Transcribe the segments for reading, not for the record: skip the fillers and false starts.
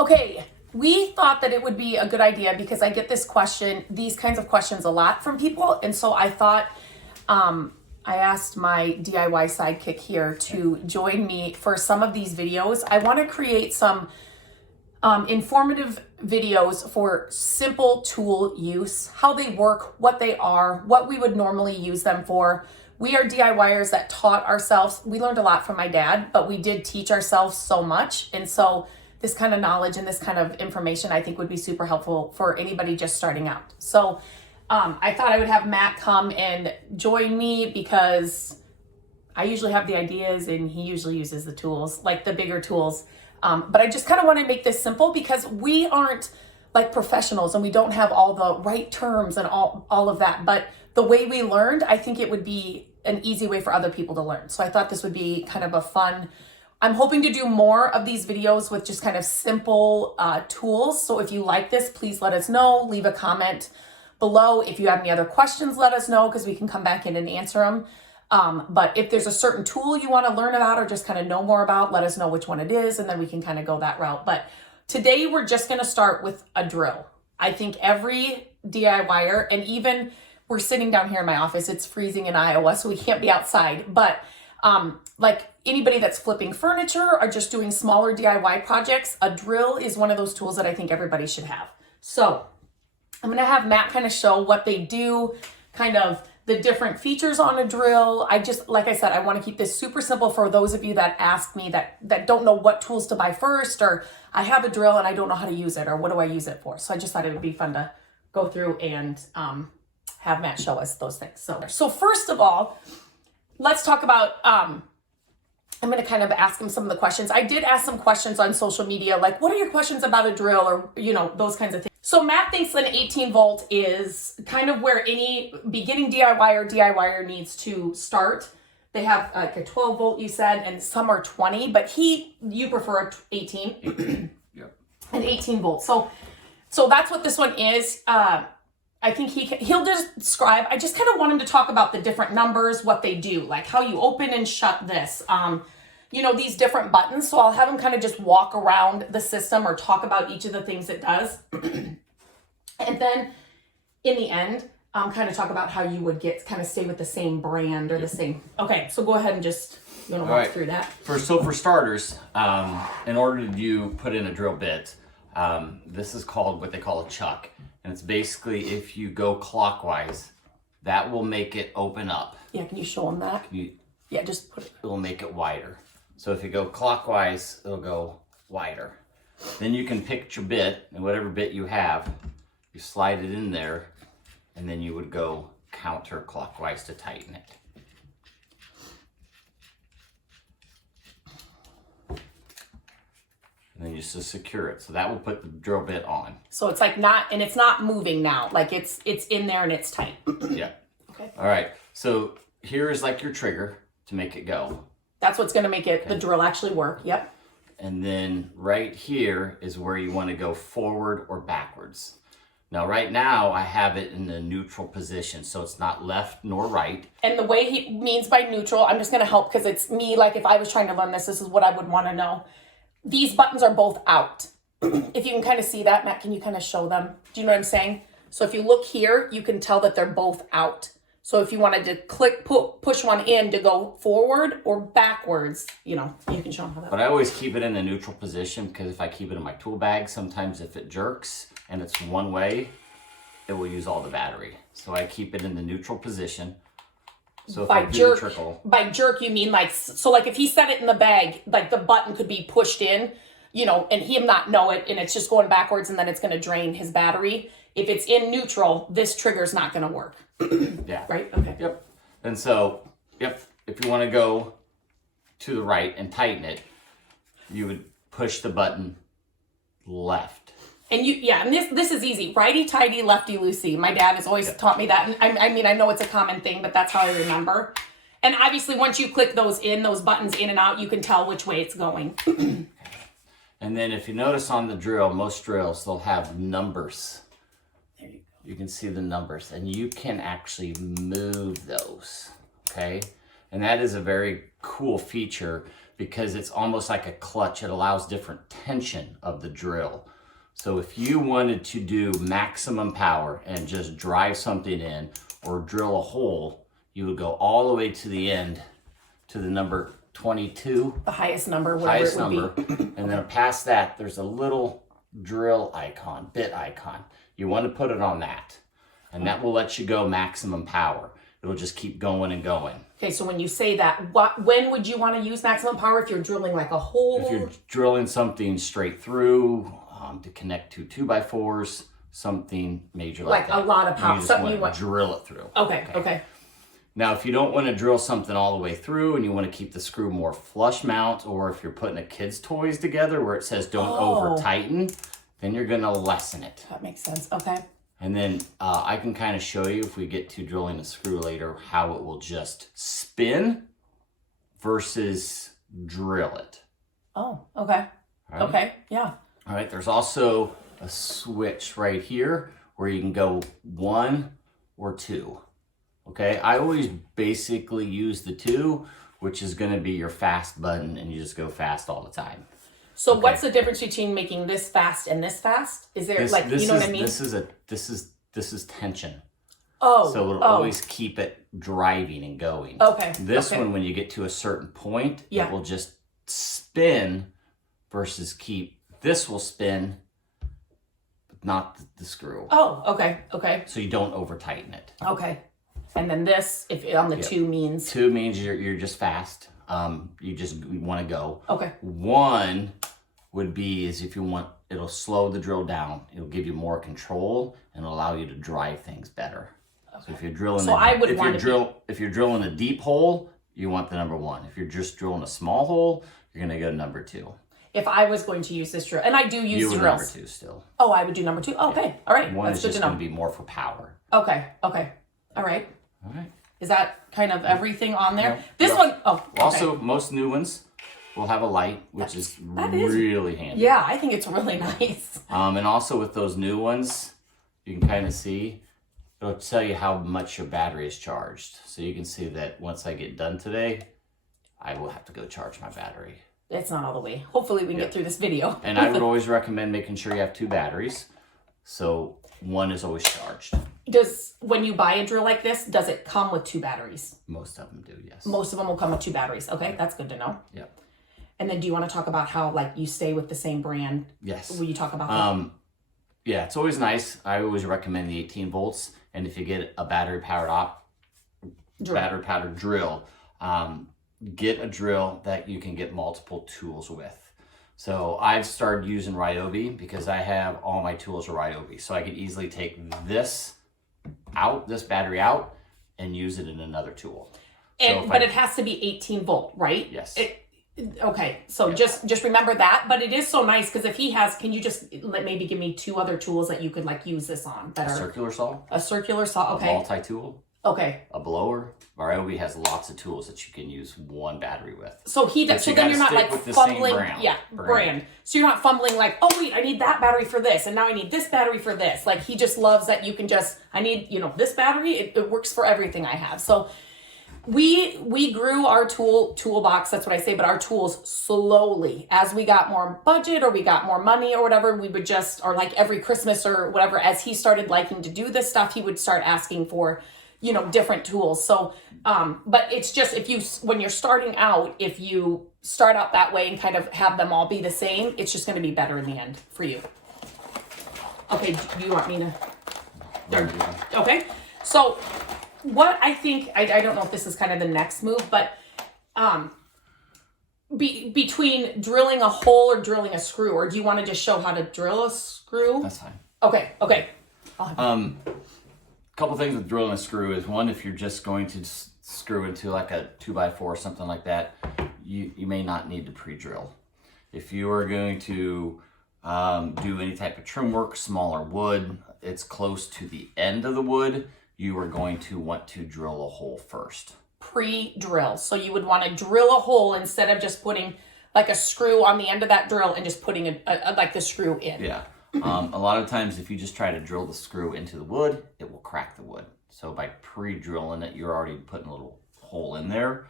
Okay, we thought that it would be a good idea because I get these kinds of questions a lot from people. And so I thought, I asked my DIY sidekick here to join me for some of these videos. I want to create some informative videos for simple tool use, how they work, what they are, what we would normally use them for. We are DIYers that taught ourselves. We learned a lot from my dad, but we did teach ourselves so much. And so this kind of knowledge and this kind of information I think would be super helpful for anybody just starting out. So I thought I would have Matt come and join me because I usually have the ideas and he usually uses the tools, like the bigger tools. But I just kind of want to make this simple because we aren't like professionals and we don't have all the right terms and all of that. But the way we learned, I think it would be an easy way for other people to learn. So I thought this would be kind of a fun. I'm hoping to do more of these videos with just kind of simple tools. So if you like this, please let us know. Leave a comment below. If you have any other questions, let us know because we can come back in and answer them. But if there's a certain tool you want to learn about or just kind of know more about, let us know which one it is, and then we can kind of go that route. But today we're just going to start with a drill. I think every DIYer, and even we're sitting down here in my office, it's freezing in Iowa, so we can't be outside. But like anybody that's flipping furniture or just doing smaller DIY projects, a drill is one of those tools that I think everybody should have. So I'm going to have Matt kind of show what they do, kind of the different features on a drill. Like I said, I want to keep this super simple for those of you that ask me that don't know what tools to buy first, or I have a drill and I don't know how to use it, or what do I use it for? So I just thought it would be fun to go through and have Matt show us those things. So first of all, let's talk about, I'm going to kind of ask him some of the questions. I did ask some questions on social media, like what are your questions about a drill, or, those kinds of things. So Matt thinks that an 18 volt is kind of where any beginning DIYer needs to start. They have like a 12 volt, you said, and some are 20, but you prefer 18. Yep. An 18 volt. So that's what this one is. I think he'll just describe. I just kind of want him to talk about the different numbers, what they do, like how you open and shut this. These different buttons. So I'll have him kind of just walk around the system or talk about each of the things it does. And then in the end, kind of talk about how you would stay with the same brand or the same. Okay, so go ahead and you want to walk through that? For starters, in order to put in a drill bit, this is called what they call a chuck. And it's basically if you go clockwise, that will make it open up. Yeah, can you show him that? Yeah, just put it. It will make it wider. So if you go clockwise, it'll go wider. Then you can pick your bit, and whatever bit you have, you slide it in there, and then you would go counterclockwise to tighten it. And then just to secure it. So that will put the drill bit on. So it's like it's not moving now. Like it's in there and it's tight. Yeah. Okay. All right. So here is like your trigger to make it go. That's what's going to make the drill actually work. Yep. And then right here is where you want to go forward or backwards. Now, right now, I have it in the neutral position, so it's not left nor right. And the way he means by neutral, I'm just going to help because it's me. Like if I was trying to learn this is what I would want to know. These buttons are both out. If you can kind of see that, Matt, can you kind of show them? Do you know what I'm saying? So if you look here, you can tell that they're both out. So if you wanted to push one in to go forward or backwards, you can show them how that. But I always keep it in the neutral position because if I keep it in my tool bag, sometimes if it jerks and it's one way, it will use all the battery. So I keep it in the neutral position. So if I do the trickle. By jerk, you mean like if he set it in the bag, like the button could be pushed in, and him not know it, and it's just going backwards, and then it's going to drain his battery. If it's in neutral, this trigger's not going to work. Yeah. Right? Okay. Yep. And so, if you want to go to the right and tighten it, you would push the button left. And and this is easy. Righty tighty, lefty loosey. My dad has always taught me that. And I know it's a common thing, but that's how I remember. And obviously, once you click those buttons in and out, you can tell which way it's going. And then if you notice on the drill, most drills, they'll have numbers. There you go. You can see the numbers, and you can actually move those, okay? And that is a very cool feature because it's almost like a clutch. It allows different tension of the drill. So if you wanted to do maximum power and just drive something in or drill a hole, you would go all the way to the end to the number 22. The highest number, whatever it would be. And then past that, there's a little drill icon, bit icon. You want to put it on that. And that will let you go maximum power. It'll just keep going and going. Okay, so when you say that, when would you want to use maximum power? If you're drilling like a hole? If you're drilling something straight through to connect to 2x4s, something major like that. Like a lot of power. You just want to drill it through. Okay. Now, if you don't want to drill something all the way through and you want to keep the screw more flush mount, or if you're putting a kid's toys together where it says don't over tighten, then you're going to lessen it. That makes sense. Okay. And then I can kind of show you, if we get to drilling a screw later, how it will just spin versus drill it. Oh, okay. Right? Okay, yeah. All right, there's also a switch right here where you can go 1 or 2. Okay, I always basically use the 2, which is going to be your fast button, and you just go fast all the time. So what's the difference between making this fast and this fast? Is there you know what I mean? This is tension. Oh. So it'll always keep it driving and going. Okay. This one, when you get to a certain point, it will just spin versus keep. This will spin, but not the screw. Oh, okay. So you don't over tighten it. Okay. And then this, if on the 2 means? 2 means you're just fast. You want to go. Okay. 1 would be is if you want, it'll slow the drill down. It'll give you more control and allow you to drive things better. Okay. So if you're drilling, if you're drilling a deep hole, you want the number 1. If you're just drilling a small hole, you're gonna go number 2. If I was going to use this drill, and I do use you would drills. Number 2 still. Oh, I would do number 2. Oh, okay, all right. 1 That's is good just to know. gonna be more for power. Okay, all right. All right. Is that kind of everything on there? No. This one, okay. Also, most new ones will have a light, which is really handy. Yeah, I think it's really nice. And also with those new ones, you can kind of see, it'll tell you how much your battery is charged. So you can see that once I get done today, I will have to go charge my battery. It's not all the way. Hopefully we can get through this video. And I would always recommend making sure you have 2 batteries. So 1 is always charged. When you buy a drill like this, does it come with 2 batteries? Most of them do, yes. Most of them will come with 2 batteries. Okay, that's good to know. Yep. And then do you want to talk about how you stay with the same brand? Yes. Will you talk about that? Yeah, it's always nice. I always recommend the 18 volts. And if you get a battery powered drill, get a drill that you can get multiple tools with. So I've started using Ryobi because I have all my tools are Ryobi. So I could easily take this battery out, and use it in another tool. But it has to be 18 volt, right? Yes. Okay, so just remember that. But it is so nice because if he has, can you just maybe give me 2 other tools that you could use this on? A circular saw. A circular saw, okay. A multi-tool. Okay. A blower. Ryobi has lots of tools that you can use 1 battery with. So then you're not fumbling. Brand. So you're not fumbling oh wait, I need that battery for this, and now I need this battery for this. He just loves that you can I need this battery. It works for everything I have. So we grew our toolbox, that's what I say, but our tools slowly. As we got more budget or we got more money or whatever, we would or every Christmas or whatever, as he started liking to do this stuff, he would start asking for different tools. So, but it's just, when you're starting out, if you start out that way and kind of have them all be the same, it's just going to be better in the end for you. Okay. Do you want me to? Okay. So what I think, I don't know if this is kind of the next move, but, between drilling a hole or drilling a screw, or do you want to just show how to drill a screw? That's fine. Okay. Couple things with drilling a screw is, one, if you're just going to screw into a 2x4 or something like that, you may not need to pre-drill. If you are going to do any type of trim work, smaller wood, it's close to the end of the wood, you are going to want to drill a hole first. Pre-drill. So you would want to drill a hole instead of just putting a screw on the end of that drill and just putting the screw in. Yeah. A lot of times if you just try to drill the screw into the wood, it will crack the wood. So by pre-drilling it, you're already putting a little hole in there,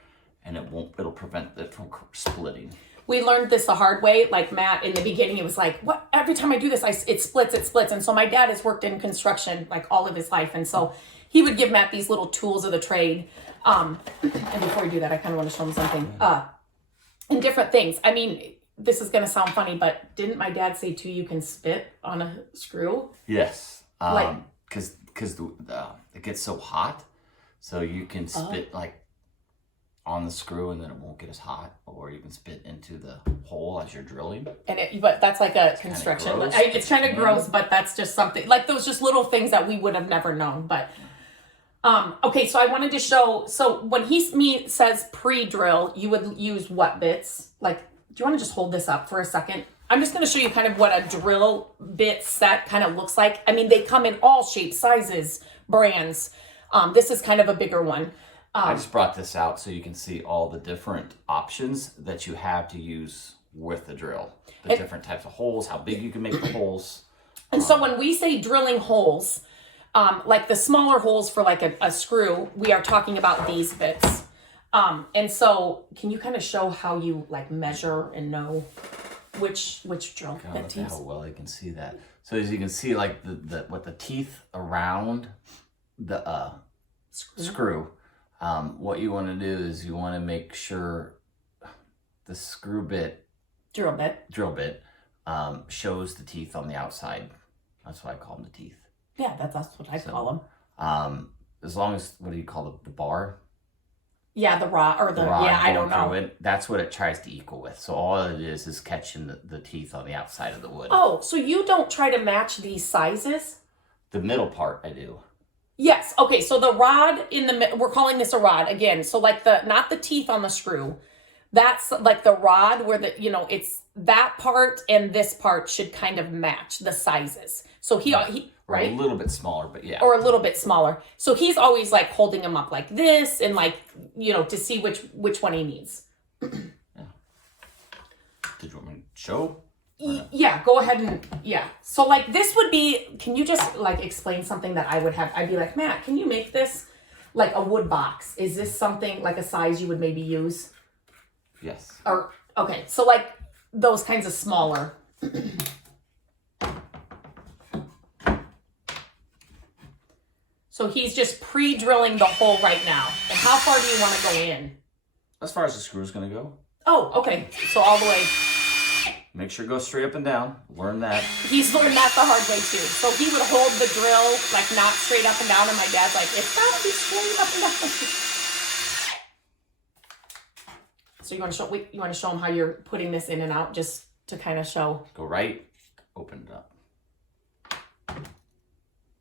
and it'll prevent it from splitting. We learned this the hard way. Like Matt in the beginning, it was like, what? Every time I do this, it splits. And so my dad has worked in construction like all of his life. And so he would give Matt these little tools of the trade. And before we do that, I kind of want to show him something. And different things. I mean, this is going to sound funny, but didn't my dad say too, you can spit on a screw? Yes. Because it gets so hot. So you can spit like on the screw and then it won't get as hot, or you can spit into the hole as you're drilling. But that's like a construction. It's kind of gross, but that's just something like those just little things that we would have never known. But okay, so I wanted to show. So when he says pre-drill, you would use what bits? Like, do you want to just hold this up for a second? I'm just going to show you kind of what a drill bit set kind of looks like. I mean, they come in all shapes, sizes, brands. This is kind of a bigger one. I just brought this out so you can see all the different options that you have to use with the drill. The different types of holes, how big you can make the holes. And so when we say drilling holes, like the smaller holes for like a screw, we are talking about these bits. And so can you kind of show how you like measure and know which drill bit to use? How well I can see that. So as you can see, like the teeth around the screw. What you want to do is you want to make sure the drill bit shows the teeth on the outside. That's why I call them the teeth. Yeah, that's what I call them. As long as, what do you call the bar? Yeah, the rod or the rod, yeah, I don't know. That's what it tries to equal with. So all it is catching the teeth on the outside of the wood. Oh, so you don't try to match these sizes? The middle part, I do. Yes. Okay. So the rod we're calling this a rod again. So like not the teeth on the screw, that's like the rod where it's that part and this part should kind of match the sizes. So he right? A little bit smaller, but yeah. Or a little bit smaller. So he's always like holding them up like this and like, to see which one he needs. Yeah. Did you want me to show? Yeah, go ahead and, yeah. So like this would be, can you just like explain something that I would have? I'd be like, Matt, can you make this like a wood box? Is this something like a size you would maybe use? Yes. Or, okay, so like those kinds of smaller. So he's just pre-drilling the hole right now. And how far do you want to go in? As far as the screw's going to go. Oh, okay. So all the way. Make sure it goes straight up and down. Learn that. He's learned that the hard way too. So he would hold the drill like not straight up and down, and my dad's like, it's gotta be straight up and down. So you want to show him how you're putting this in and out, just to kind of show. Go right, open it up,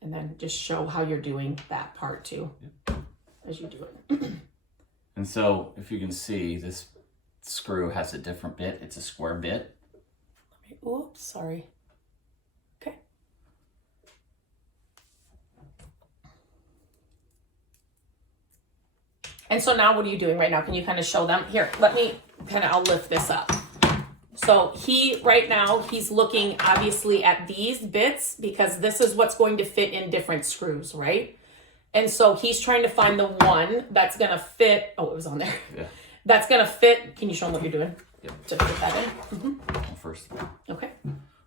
and then just show how you're doing that part too, as you do it. And so, if you can see, this screw has a different bit. It's a square bit. Oops, sorry. Okay. And so now what are you doing right now? Can you kind of show them? Here, I'll lift this up. So right now, he's looking obviously at these bits because this is what's going to fit in different screws, right? And so he's trying to find the one that's going to fit. Oh, it was on there. Yeah. That's going to fit. Can you show him what you're doing? Yep. To fit that in? Well, first. Okay.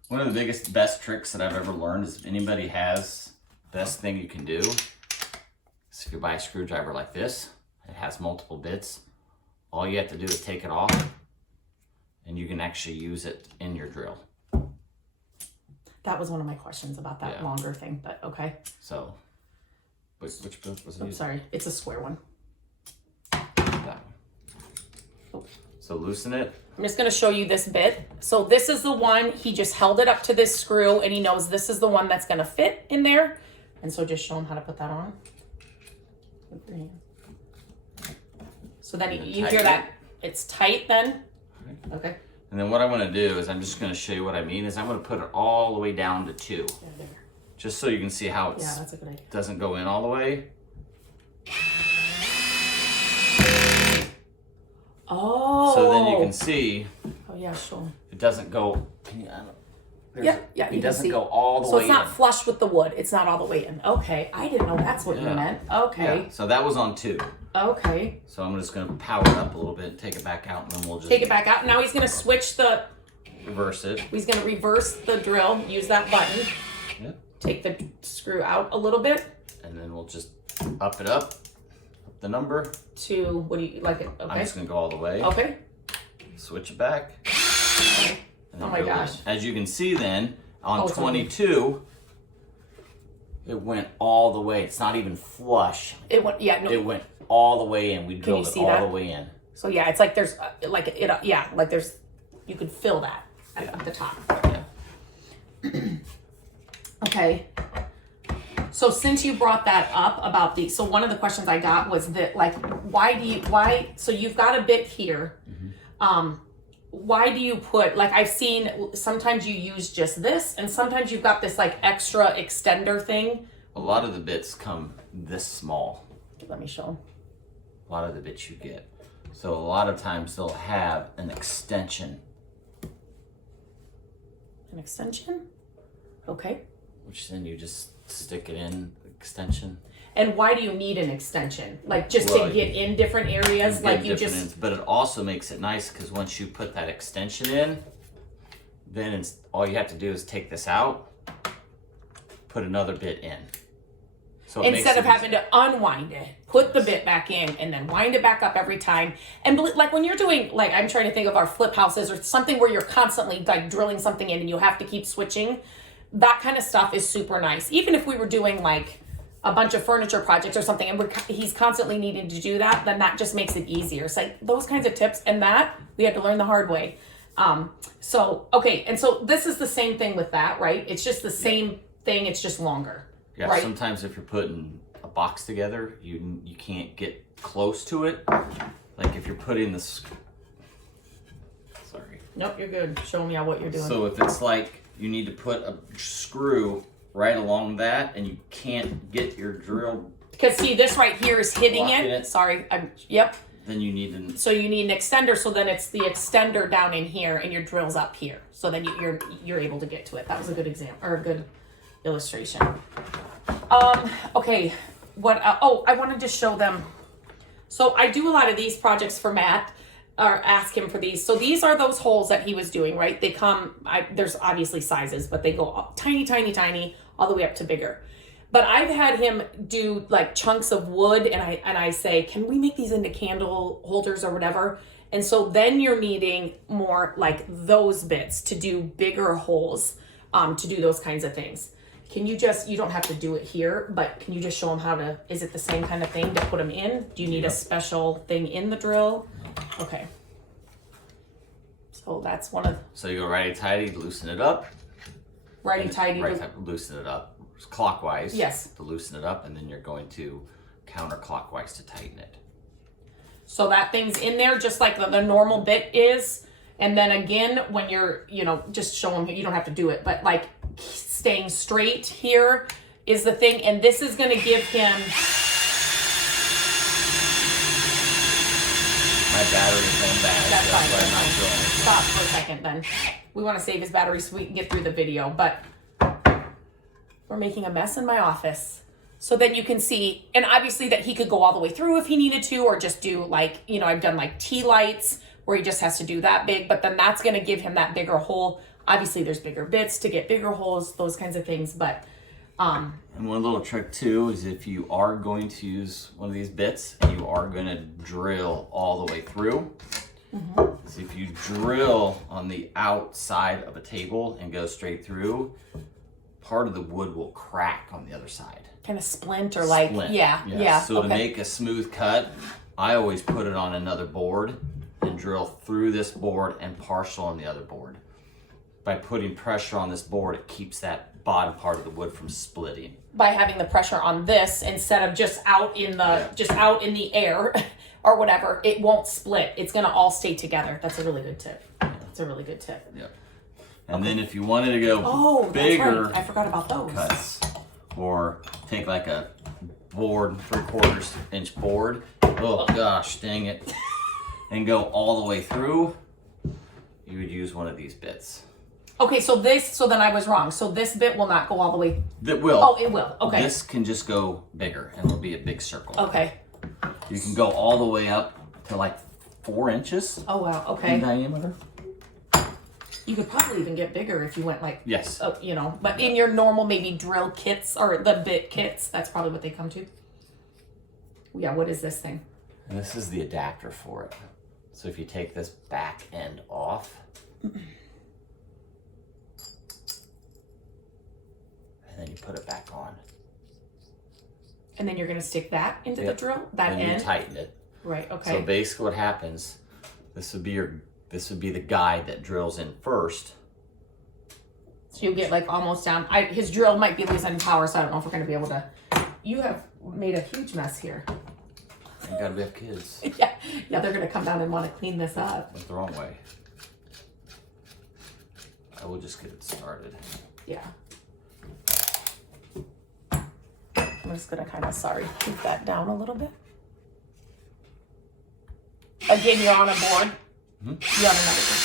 One of the best tricks that I've ever learned is if anybody has, best thing you can do is if you buy a screwdriver like this, it has multiple bits. All you have to do is take it off and you can actually use it in your drill. That was one of my questions about that longer thing, but okay. So, which bit was it? I'm sorry, it's a square one. That one. Oh. So loosen it. I'm just going to show you this bit. So this is the one, he just held it up to this screw and he knows this is the one that's going to fit in there. And so just show him how to put that on. So then you hear that it's tight then. Okay. And then what I want to do is I'm just going to show you what I mean is I'm going to put it all the way down to 2. Yeah, there. Just so you can see how it that's a good idea. Doesn't go in all the way. Oh. So then you can see. Oh yeah, sure. It doesn't go. Yeah, yeah, you It can doesn't see. go all the So way it's not in. flush with the wood. It's not all the way in. Okay, I didn't know that's what you Yeah. meant. Okay, Yeah, so that was on 2. okay. So I'm just gonna power it up a little bit, take it back out, and then we'll just Take it back out. Now he's gonna switch the. reverse it. He's gonna reverse the drill. Use that button. Yep. Take the screw out a little bit And then we'll just up it up the number. to what do you like it? I'm Okay. just gonna go all the way. Okay. Switch it back. And then Oh my go gosh. in. As you can see then, on Oh, it's 22, it went all the way. It's not even flush. It went. Yeah. No. It went all the way in. We you drilled it see all that? the way in. So yeah, it's like there's like it. Yeah, like there's. You could fill that at the top. Yeah. Okay. So since you brought that up about the, so one of the questions I got was that like, so you've got a bit here. Why do you put, like I've seen, sometimes you use just this and sometimes you've got this like extra extender thing. A lot of the bits come this small. Let me show 'em. A lot of the bits you get. So a lot of times they'll have an extension, An extension. Okay. which then you just stick it in extension. And why do you need an extension? Like just Well, to get in different areas? Get Like you different just, ends, but it also makes it nice because once you put that extension in, then all you have to do is take this out, put another bit in. So it instead makes of it having to unwind it, put the bit back in and then wind it back up every time. And like when you're doing, like I'm trying to think of our flip houses or something where you're constantly like drilling something in and you have to keep switching, that kind of stuff is super nice. Even if we were doing like a bunch of furniture projects or something and he's constantly needing to do that, then that just makes it easier. It's like those kinds of tips, and that we had to learn the hard way. So, okay, and so this is the same thing with that, right? It's just the same thing, it's just longer. Yeah, right? sometimes if you're putting a box together, you can't get close to it. Like if you're putting this, sorry. Nope, you're good. Show me what you're doing. So if it's like you need to put a screw right along that and you can't get your drill, Because see, this right here is hitting Blocking it. it. Sorry, yep. then you need an, So you need an extender. So then it's the extender down in here, and your drill's up here. So then you're able to get to it. That was a good example or a good illustration. Okay. What? I wanted to show them. So I do a lot of these projects for Matt, or ask him for these. So these are those holes that he was doing, right? They come. There's obviously sizes, but they go up, tiny, tiny, tiny, all the way up to bigger. But I've had him do like chunks of wood, and I say, can we make these into candle holders or whatever? And so then you're needing more like those bits to do bigger holes, to do those kinds of things. Can you don't have to do it here, but can you just show them how to, is it the same kind of thing to put them in? Do you need a special thing in the drill? Okay. So that's one of, so you go righty tighty, loosen it up. righty tighty. Loosen it up clockwise. Yes. To loosen it up, and then you're going to counterclockwise to tighten it. So that thing's in there just like the normal bit is. And then again, when you're, just show them, you don't have to do it, but like staying straight here is the thing. And this is going to give him. My battery's going bad. That's fine. why I'm not drilling it. Stop for a second then. We want to save his battery so we can get through the video, but we're making a mess in my office. So then you can see, and obviously that he could go all the way through if he needed to, or just do like, I've done like tea lights where he just has to do that big, but then that's going to give him that bigger hole. Obviously there's bigger bits to get bigger holes, those kinds of things, but And one little trick too is if you are going to use one of these bits and you are going to drill all the way through, so if you drill on the outside of a table and go straight through, part of the wood will crack on the other side. kind of splint or like, Splint. yeah. So to make a smooth cut, I always put it on another board and drill through this board and partial on the other board. By putting pressure on this board, it keeps that bottom part of the wood from splitting. By having the pressure on this instead of just out in the air or whatever, it won't split. It's going to all stay together. That's a really good tip. Yeah. And then if you wanted to go That's bigger right. I forgot about those. cuts, or take like a board, 3/4 inch board, oh gosh, dang it, and go all the way through, you would use one of these bits. Okay, so then I was wrong. So this bit will not go all the way. That will. Oh, it will. Okay. This can just go bigger and it'll be a big circle. Okay. You can go all the way up to like 4 inches Oh, wow. in Okay. diameter. You could probably even get bigger if you went like, Yes. you know, but in your normal maybe drill kits or the bit kits, that's probably what they come to. Yeah, what is this thing? And this is the adapter for it. So if you take this back end off, and then you put it back on. And then you're going to stick that into the Yep. drill, that And end? you tighten it. Right, okay. So basically what happens, this would be the guide that drills in first. So you'll get like almost down. His drill might be losing power, so I don't know if we're going to be able to. You have made a huge mess here. You gotta have kids. Yeah, they're going to come down and want to clean this up. Went the wrong way. I will just get it started. Yeah. I'm just going to kind of, keep that down a little bit. Again, you're on a board. Mm-hmm. You're on another board.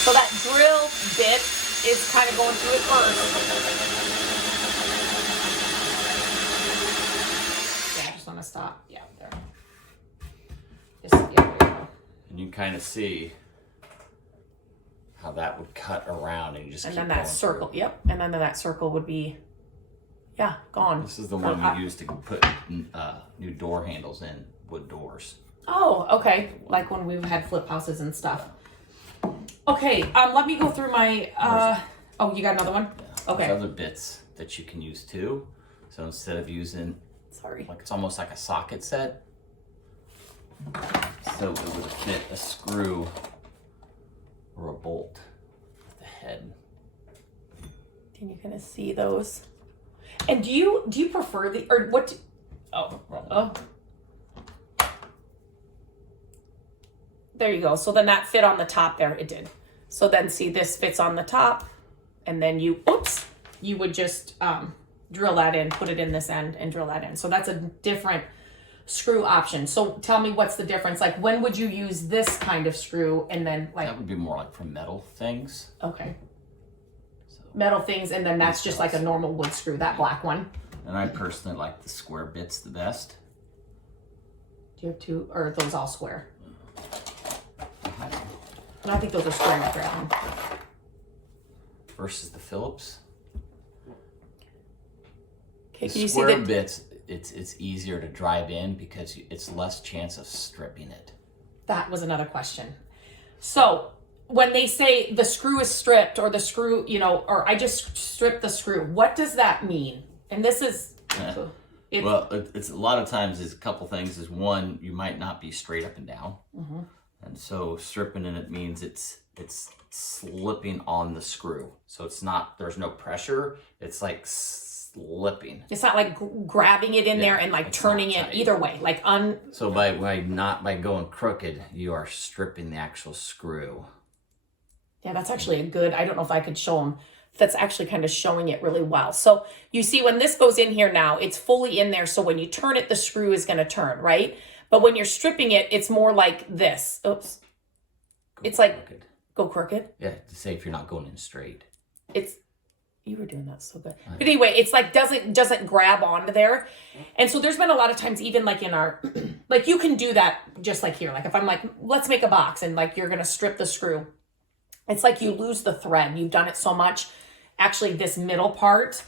So that drill bit is kind of going through it first. Yeah, I just want to stop. Yeah, there. Just, yeah, there you go. And you can kind of see how that would cut around and you just And keep then that going circle, through. yep. And then that circle would be, yeah, gone. This is the one we use to put new door handles in, wood doors. Oh, okay. Like when we've had flip houses and stuff. Okay, let me go through my, oh, you got another one? Okay. There's other bits that you can use too. So instead of using, Sorry. like it's almost like a socket set. So it would fit a screw or a bolt with the head. Can you kind of see those? And do you prefer or what? Oh. There you go. So then that fit on the top there. It did. So then see this fits on the top and then you would just drill that in, put it in this end and drill that in. So that's a different screw option. So tell me what's the difference? Like when would you use this kind of screw and then like, That would be more like for metal things. okay, So, metal things. And then that's just like a normal wood screw, that black one. and I personally like the square bits the best. Do you have two, or are those all square? And I think those are square and round. Versus the Phillips. Okay, The can you see square that? bits, it's easier to drive in because it's less chance of stripping it. That was another question. So when they say the screw is stripped or the screw, or I just stripped the screw, what does that mean? And this is, Well, it's a lot of times is a couple things. Is one, you might not be straight up and down, and so stripping in it means it's slipping on the screw. So it's not, there's no pressure. It's like slipping. it's not like grabbing it in there and like it's turning not it tight. either way. Like So by going crooked, you are stripping the actual screw. yeah, that's actually a good, I don't know if I could show them. That's actually kind of showing it really well. So you see when this goes in here now, it's fully in there. So when you turn it, the screw is going to turn, right? But when you're stripping it, it's more like this. Oops. It's like, Crooked. go crooked. Yeah, to say if you're not going in straight. You were doing that so good. But anyway, it's like doesn't grab onto there. And so there's been a lot of times, even like in our, like you can do that just like here. Like if I'm like, let's make a box and like you're going to strip the screw. It's like you lose the thread. You've done it so much. Actually, this middle part,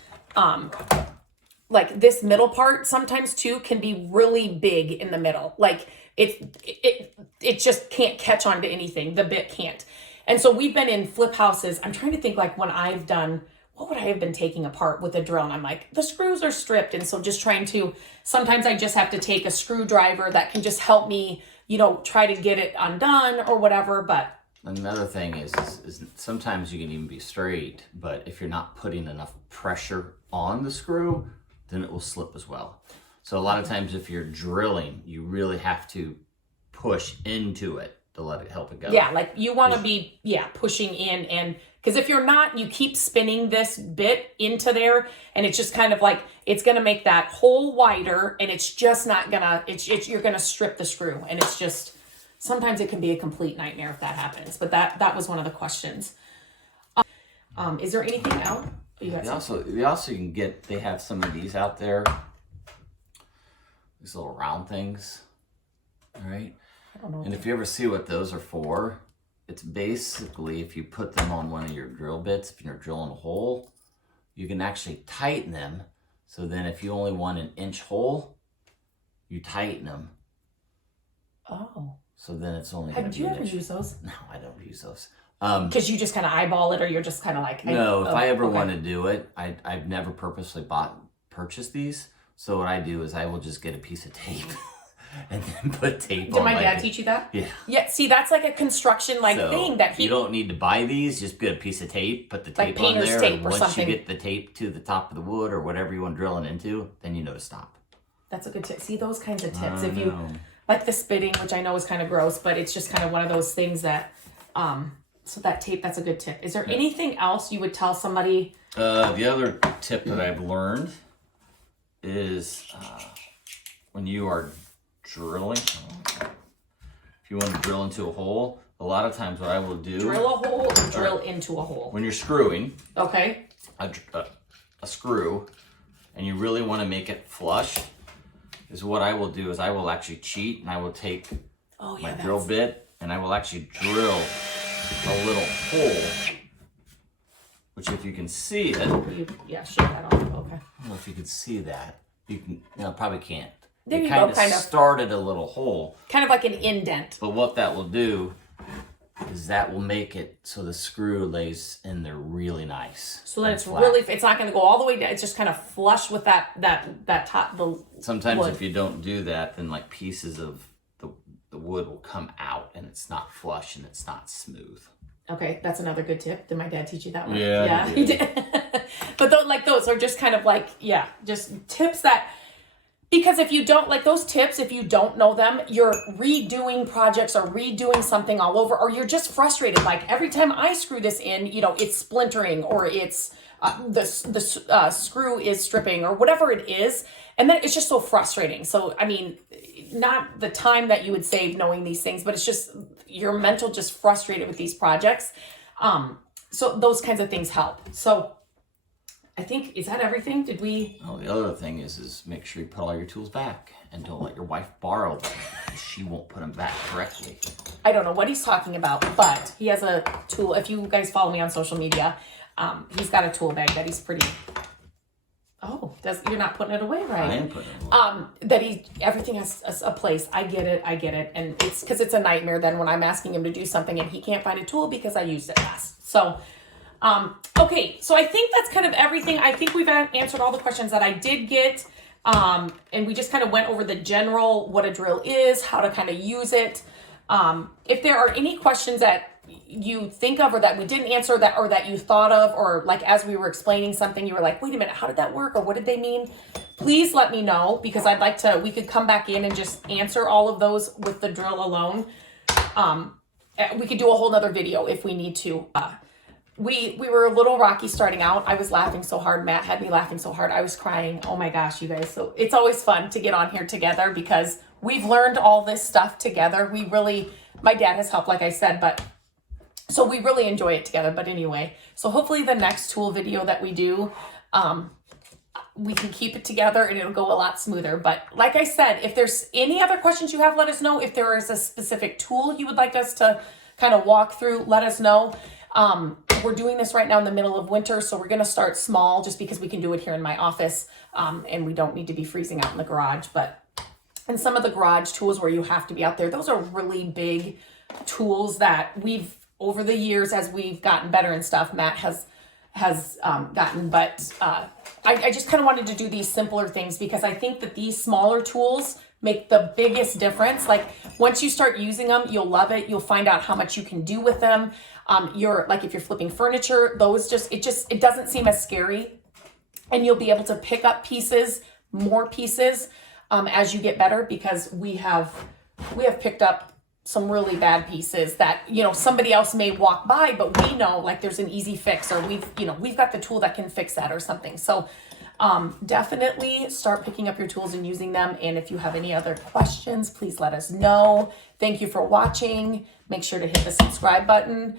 like this middle part sometimes too can be really big in the middle. Like it just can't catch on to anything. The bit can't. And so we've been in flip houses. I'm trying to think like when I've done, what would I have been taking apart with a drill? And I'm like, the screws are stripped. And so just trying to, sometimes I just have to take a screwdriver that can just help me, try to get it undone or whatever. But Another thing is sometimes you can even be straight, but if you're not putting enough pressure on the screw, then it will slip as well. So a lot of times if you're drilling, you really have to push into it to let it help it go. yeah, like you want to be, pushing in. And because if you're not, you keep spinning this bit into there and it's just kind of like, it's going to make that hole wider and it's just not gonna, you're going to strip the screw. And it's just, sometimes it can be a complete nightmare if that happens. But that was one of the questions. Is there anything else? You got They also can get, they have some of these out there. These little round things. All right. I don't know. And if you ever see what those are for, it's basically if you put them on one of your drill bits, if you're drilling a hole, you can actually tighten them. So then if you only want an inch hole, you tighten them. Oh. So then it's only going to Do be you an ever inch. use those? No, I don't use those. Because you just kind of eyeball it, or you're just kind of like... No, if I ever okay. want to do it, I've never purposely purchased these. So what I do is I will just get a piece of tape and then put tape on. Did my dad teach you that? Yeah. Yeah, see, that's like a construction thing that you don't need to buy these. Just get a piece of tape, put the Like tape on painter's there, tape and or once something. you get the tape to the top of the wood or whatever you want drilling into, then you know to stop. That's a good tip. See, those kinds of tips. I If you know. like the spitting, which I know is kind of gross, but it's just kind of one of those things that, so that tape, that's a good tip. Is there anything else you would tell somebody? The other tip that I've learned is when you are drilling, if you want to drill into a hole, a lot of times what I will do, Drill a hole or drill into a hole? when you're screwing Okay. a screw and you really want to make it flush, is what I will do is I will actually cheat and I will take Oh, yeah. my drill bit and I will actually drill a little hole, which if you can see it, Yeah, shake that off. Okay. I don't know if you can see that. You can, probably can't. There it you kind go, of kind of. started a little hole, Kind of like an indent. but what that will do is that will make it so the screw lays in there really nice. So that and it's flat. really, it's not going to go all the way down. It's just kind of flush with that top, Sometimes wood. if you don't do that, then like pieces of the wood will come out and it's not flush and it's not smooth. Okay, that's another good tip. Did my dad teach you that one? Yeah, he did. But those are just kind of like, yeah, just tips that, because if you don't, like those tips, if you don't know them, you're redoing projects or redoing something all over, or you're just frustrated. Like every time I screw this in, it's splintering, or it's the screw is stripping, or whatever it is. And then it's just so frustrating. So, I mean, not the time that you would save knowing these things, but it's just your mental just frustrated with these projects. So those kinds of things help. So I think, is that everything? Did we? Oh, the other thing is make sure you put all your tools back and don't let your wife borrow them because she won't put them back correctly. I don't know what he's talking about, but he has a tool. If you guys follow me on social media, he's got a tool bag that he's pretty... Oh, you're not putting it away, right? I am putting them away. Everything has a place. I get it. And it's because it's a nightmare then when I'm asking him to do something and he can't find a tool because I used it last. So, okay. So I think that's kind of everything. I think we've answered all the questions that I did get. And we just kind of went over the general, what a drill is, how to kind of use it. If there are any questions that you think of or that we didn't answer or that you thought of, or like as we were explaining something, you were like, wait a minute, how did that work? Or what did they mean? Please let me know, because we could come back in and just answer all of those with the drill alone. We could do a whole nother video if we need to. We were a little rocky starting out. I was laughing so hard. Matt had me laughing so hard. I was crying. Oh my gosh, you guys. So it's always fun to get on here together because we've learned all this stuff together. My dad has helped, like I said, so we really enjoy it together. But anyway, so hopefully the next tool video that we do, we can keep it together and it'll go a lot smoother. But like I said, if there's any other questions you have, let us know. If there is a specific tool you would like us to kind of walk through, let us know. We're doing this right now in the middle of winter, so we're going to start small just because we can do it here in my office, and we don't need to be freezing out in the garage. And some of the garage tools where you have to be out there, those are really big tools that we've, over the years, as we've gotten better and stuff, Matt has gotten, but I just kind of wanted to do these simpler things because I think that these smaller tools make the biggest difference. Like once you start using them, you'll love it. You'll find out how much you can do with them. If you're flipping furniture, it doesn't seem as scary, and you'll be able to pick up more pieces, as you get better, because we have picked up some really bad pieces that, somebody else may walk by, but we know like there's an easy fix, or we've got the tool that can fix that or something. So definitely start picking up your tools and using them. And if you have any other questions, please let us know. Thank you for watching. Make sure to hit the subscribe button.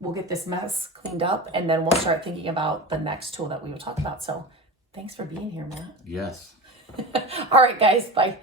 we'll get this mess cleaned up, and then we'll start thinking about the next tool that we will talk about. So thanks for being here, Matt. Yes. All right, guys, bye.